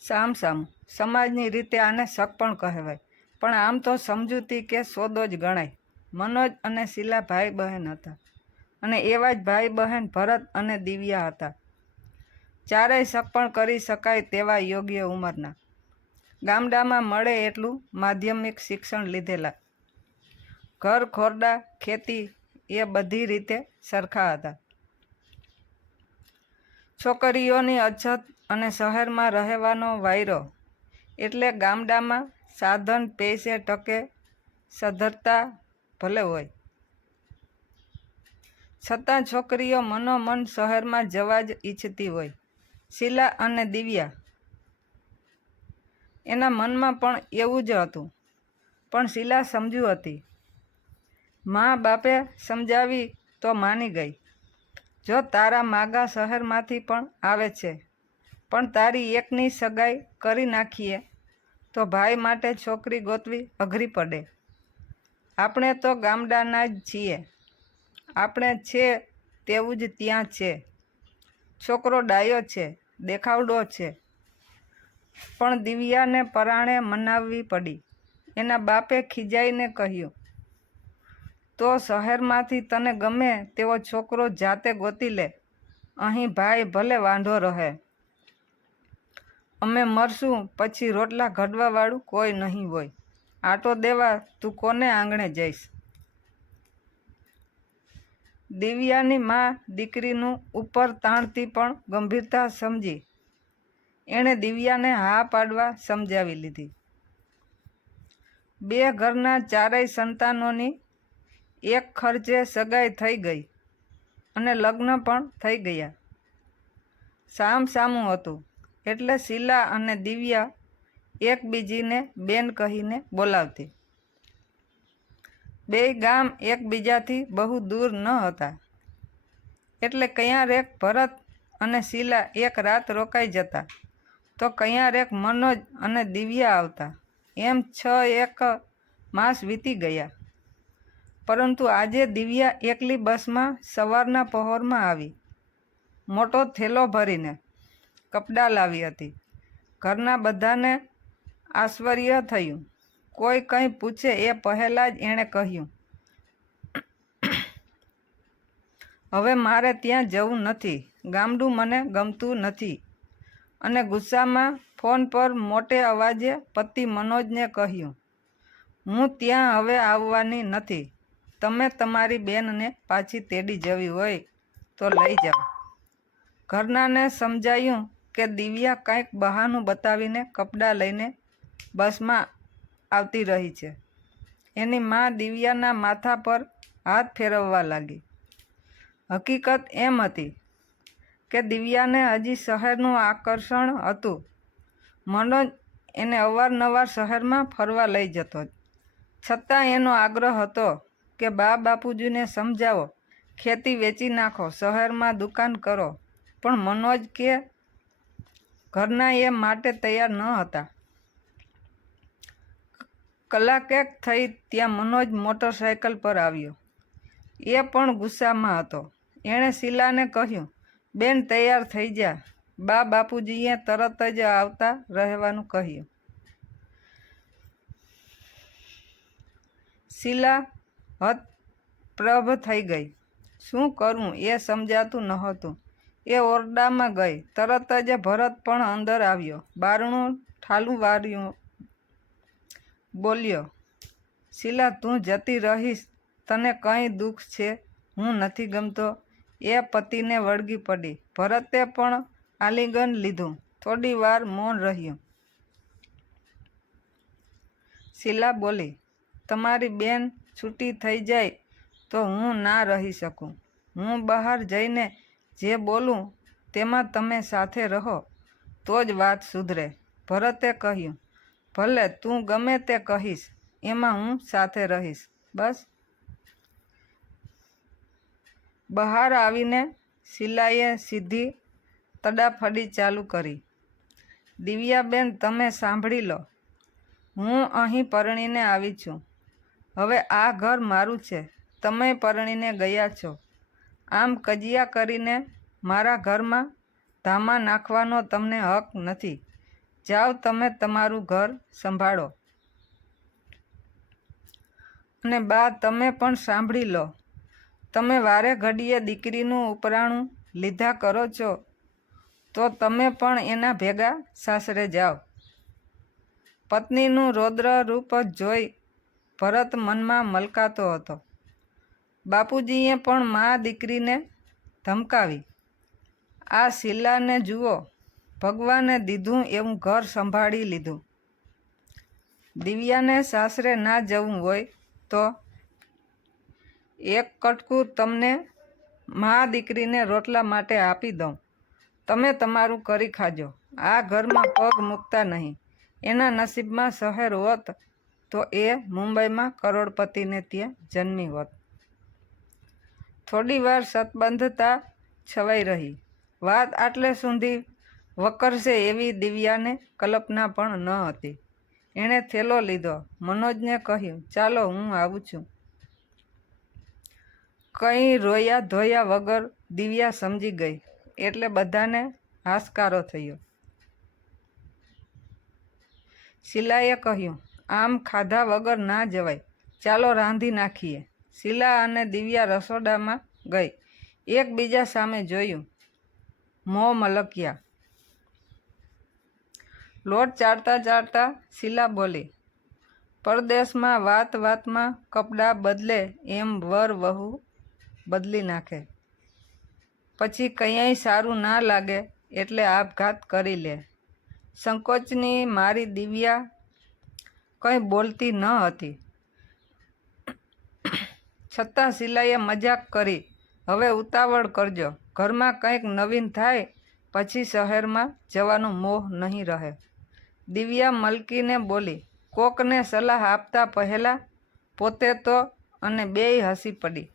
સામ સામ. સમાજની રીતે આને શક પણ કહેવાય. પણ આમ તો સમજૂતી કે સોદો જ ગણાય. મનોજ અને શીલા ભાઈ બહેન હતા. અને એવા જ ભાઈ બહેન ભરત અને દિવ્યા હતા. ચારેય શક પણ કરી શકાય તેવા યોગ્ય ઉંમરના. ગામડામાં મળે એટલું માધ્યમિક શિક્ષણ લીધેલા. ઘર ખોરડા, ખેતી એ બધી રીતે સરખા હતા. છોકરીઓની અછત અને શહેરમાં રહેવાનો વાયરો એટલે ગામડામાં સાધન પૈસે ટકે સધરતા ભલે હોય. છતાં છોકરીઓ મનોમન શહેરમાં જવા જ ઈચ્છતી હોય. શીલા અને દિવ્યા. એના મનમાં પણ એવું જ હતું. પણ શીલા સમજુ હતી. મા બાપે સમજાવી તો માની ગઈ. જો તારા માગા શહેરમાંથી પણ આવે છે. પણ તારી એકની સગાઈ કરી નાખીએ તો ભાઈ માટે છોકરી ગોતવી અઘરી પડે. આપણે તો ગામડાના જ છીએ. આપણે છે તેવું જ ત્યાં છે. છોકરો ડાયો છે, દેખાવડો છે. પણ દિવ્યાને પરાણે મનાવવી પડી. એના બાપે ખીજાઈને કહ્યું, તો શહેરમાંથી તને ગમે તેવો છોકરો જાતે ગોતી લે. અહીં ભાઈ ભલે વાંઢો રહે. અમે મરશું પછી રોટલા ઘડવાવાળું કોઈ નહીં હોય. આટો દેવા, તું કોને આંગણે જઈશ? દિવ્યાની મા દીકરીનું ઉપર તાણથી પણ ગંભીરતા સમજી. એણે દિવ્યાને હા પાડવા સમજાવી લીધી. બે ઘરના ચારેય સંતાનોની એક ખર્ચે સગાઈ થઈ ગઈ અને લગ્ન પણ થઈ ગયા. સામ સામું હતું. એટલે શીલા અને દિવ્યા એકબીજીને બેન કહીને બોલાવતી. બે ગામ એકબીજાથી બહુ દૂર ન હતા. એટલે કયારેક ભરત અને શીલા એક રાત રોકાઈ જતા. તો કયારેક મનોજ અને દિવ્યા આવતા. એમ છ એક માસ વીતી ગયા. પરંતુ આજે દિવ્યા એકલી બસમાં સવારના પહોરમાં આવી. મોટો થેલો ભરીને કપડાં લાવી હતી. ઘરના બધાને આશ્ચર્ય થયું. કોઈ કંઈ પૂછે એ પહેલાં જ એણે કહ્યું, હવે મારે ત્યાં જવું નથી. ગામડું મને ગમતું નથી. અને ગુસ્સામાં ફોન પર મોટે અવાજે પતિ મનોજને કહ્યું, હું ત્યાં હવે આવવાની નથી. તમે તમારી બેનને પાછી તેડી જવી હોય તો લઈ જાઓ. ઘરનાને સમજાયું કે દિવ્યા કંઈક બહાનું બતાવીને કપડાં લઈને બસમાં આવતી રહી છે. એની મા દિવ્યાના માથા પર હાથ ફેરવવા લાગી. હકીકત એમ હતી કે દિવ્યાને હજી શહેરનું આકર્ષણ હતું. મનોજ એને અવારનવાર શહેરમાં ફરવા લઈ જતો. છતાં એનો આગ્રહ હતો કે બા બાપુજીને સમજાવો, ખેતી વેચી નાખો, શહેરમાં દુકાન કરો. પણ મનોજ કે ઘરના એ માટે તૈયાર ન હતા. કલાકેક થઈ ત્યાં મનોજ મોટરસાયકલ પર આવ્યો. એ પણ ગુસ્સામાં હતો. એણે શીલાને કહ્યું, બેન તૈયાર થઈ જા. બા બાપુજીએ તરત જ આવતા રહેવાનું કહ્યું. શીલા હત પ્રભ થઈ ગઈ. શું કરવું એ સમજાતું નહોતું. એ ઓરડામાં ગઈ. તરત જ ભરત પણ અંદર આવ્યો. બારણું ઠાલું વાર્યું. બોલ્યો, શીલા, તું જતી રહીશ. તને કંઈ દુઃખ છે? હું નથી ગમતો. એ પતિને વળગી પડી. ભરતે પણ આલિંગન લીધું. થોડી વાર મૌન રહ્યું. શીલા બોલી, તમારી બેન છૂટી થઈ જાય તો હું ના રહી શકું. હું બહાર જઈને જે બોલું તેમાં તમે સાથે રહો, તો જ વાત સુધરે. ભરતે કહ્યું, ભલે તું ગમે તે કહીશ, એમાં હું સાથે રહીશ. બસ. બહાર આવીને સિલાઈએ સીધી તડાફડી ચાલુ કરી. દિવ્યાબેન, તમે સાંભળી લો. હું અહીં પરણીને આવી છું. હવે આ ઘર મારું છે. તમે પરણીને ગયા છો. આમ કજિયા કરીને મારા ઘરમાં ધામા નાખવાનો તમને હક નથી. જાઓ તમે તમારું ઘર સંભાળો. અને બા, તમે પણ સાંભળી લો. તમે વારે ઘડીએ દીકરીનું ઉપરાણું લીધા કરો છો, તો તમે પણ એના ભેગા સાસરે જાઓ. પત્નીનું રૌદ્ર રૂપ જોઈ ભરત મનમાં મલકાતો હતો. બાપુજીએ પણ મા દીકરીને ધમકાવી. આ શિલાને જુઓ, ભગવાને દીધું એવું ઘર સંભાળી લીધું. દિવ્યાને સાસરે ના જવું હોય તો એક કટકું તમને મા દીકરીને રોટલા માટે આપી દઉં. તમે તમારું કરી ખાજો. આ ઘરમાં પગ મૂકતા નહીં. એના નસીબમાં શહેર હોત તો એ મુંબઈમાં કરોડપતિને ત્યાં જન્મી હોત. થોડી વાર સતબંધતા છવાઈ રહી. વાત આટલે સુધી વકરશે એવી દિવ્યાને કલ્પના પણ ન હતી. એણે થેલો લીધો. મનોજને કહ્યું, ચાલો, હું આવું છું. કંઈ રોયા ધોયા વગર દિવ્યા સમજી ગઈ. એટલે બધાને હાશકારો થયો. શિલાએ કહ્યું, આમ ખાધા વગર ના જવાય. ચાલો રાંધી નાખીએ. શીલા અને દિવ્યા રસોડામાં ગઈ. એકબીજા સામે જોયું. મોં મલક્યા. લોટ ચાળતા ચાળતા શીલા બોલી, પરદેશમાં વાત વાતમાં કપડાં બદલે એમ વર વહુ બદલી નાખે. પછી કંઈ સારું ના લાગે એટલે આપઘાત કરી લે. સંકોચની મારી દિવ્યા કંઈ બોલતી ન હતી. છતાં શિલાએ મજાક કરી, હવે ઉતાવળ કરજો. ઘરમાં કંઈક નવીન થાય, પછી શહેરમાં જવાનો મોહ નહીં રહે. દિવ્યા મલકીને બોલી, કોકને સલાહ આપતા પહેલાં પોતે તો અને બેય હસી પડી.